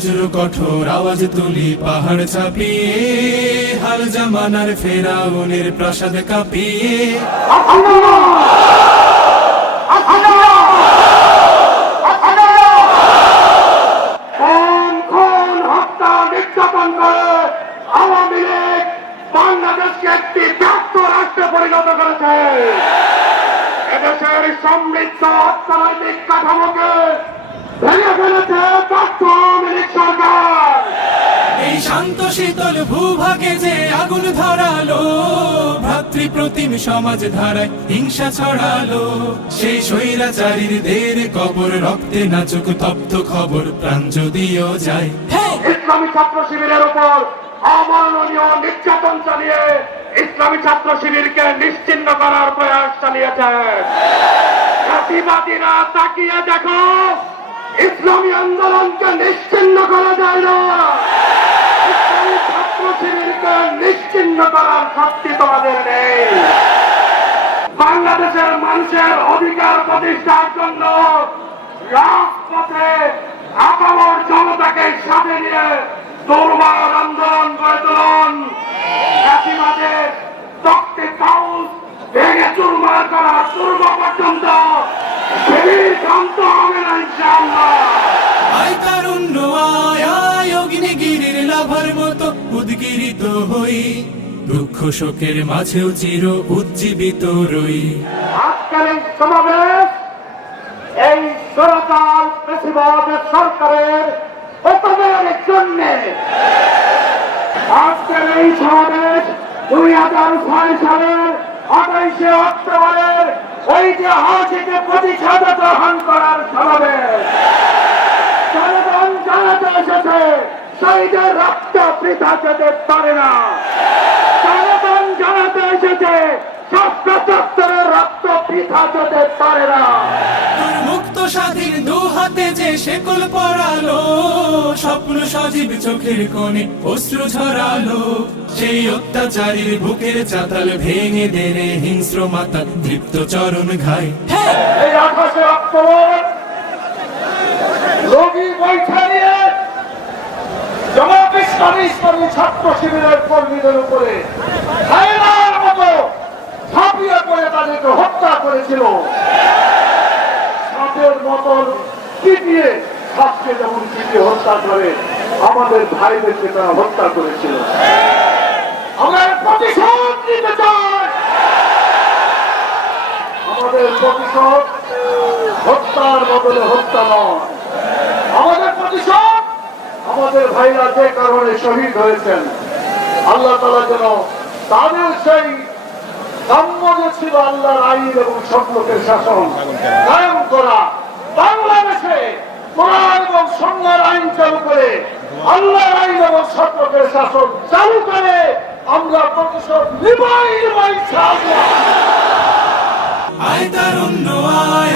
বজ্র কঠোর আওয়াজ তুলি পাহাড় ছাপিয়ে, হাল জামানার ফেরাউনের প্রাসাদ কাঁপিয়ে। আওয়ামী লীগ বাংলাদেশকে একটি ব্যর্থ রাষ্ট্রে পরিণত করেছে। এদেশের সমৃদ্ধ অর্থনৈতিক কাঠামোকে ভেঙে ফেলেছে ব্যর্থ আওয়ামী লীগ সরকার। এই শান্ত শীতল ভূভাগে যে আগুন ধরালো, ভ্রাতৃপ্রতিম সমাজ ধারায় হিংসা ছড়ালো, সেই স্বৈরাচারীর দের কবর রক্তে নাচুক তপ্ত খবর, প্রাণ যদিও যায়। ইসলামী ছাত্র শিবিরের উপর অমাননীয় নির্যাতন চালিয়ে ইসলামী ছাত্র শিবিরকে নিশ্চিহ্ন করার প্রয়াস চালিয়েছেন। জাতিবাদীরা তাকিয়ে দেখো, ইসলামী আন্দোলনকে নিশ্চিহ্ন করা যায় না। ইসলামী ছাত্র শিবিরকে নিশ্চিহ্ন করার শক্তি তোমাদের নেই। বাংলাদেশের মানুষের অধিকার প্রতিষ্ঠার জন্য রাজপথে আপামর জনতাকে সাথে নিয়ে দুর্বার আন্দোলন করে তুলুন। জাতিবাদের তক্তে পাউস ভেঙে চুরমার করার পূর্ব পর্যন্ত শিবির ক্ষান্ত হবে না ইনশাআল্লাহ। আয় তারুণ্য আয় আয় অগ্নিগিরির লাভার মতো উদ্গিরিত হই, দুঃখ শোকের মাঝেও চির উজ্জীবিত রই। আজকের এই সমাবেশ এই সরকার বেশিরভাগের সরকারের পতনের জন্য। আজকের এই সমাবেশ 2006 সালের 28 অক্টোবরের ঐতিহাসিক প্রতিশোধ গ্রহণ করার সমাবেশ। জনগণ জানাতে এসেছে শহীদের রক্ত বৃথা যেতে পারে না। জনগণ জানাতে এসেছে শস্ত্র চত্বরের রক্ত বৃথা যেতে পারে না। মুক্ত স্বাধীন দু হাতে যে শেকল পরালো, স্বপ্ন সজীব চোখের কোণে অশ্রু ঝরালো, সেই অত্যাচারীর বুকের চাতাল ভেঙে দেনে হিংস্র মাতা তৃপ্ত চরণ ঘাই। এই 28 অক্টোবর রোগী বৈঠা নিয়ে জামাত ইসলামী ছাত্র শিবিরের কর্মীদের উপরে হায়নার মতো ঝাঁপিয়ে পড়ে তাদেরকে হত্যা করেছিল। সাপের মতন পিটিয়ে সাপকে যেমন পিটিয়ে হত্যা করে আমাদের ভাইদেরকে তারা হত্যা করেছিল। আমরা প্রতিশোধ নিতে চাই। আমাদের প্রতিশোধ হত্যার বদলে হত্যা নয়। আমাদের প্রতিশোধ আমাদের ভাইরা যে কারণে শহীদ হয়েছেন, আল্লাহ তাআলা যেন তাদের সেই কাম্য যে ছিল আল্লাহর আইন এবং সত্যের শাসন কায়েম করা, বাংলাদেশে কোরআন এবং সুন্নাহর আইন চালু করে আল্লাহর আইন এবং সত্যের শাসন চালু করে আমরা প্রতিশোধ নিবই ইনশাআল্লাহ। আয় তারুণ্য আয়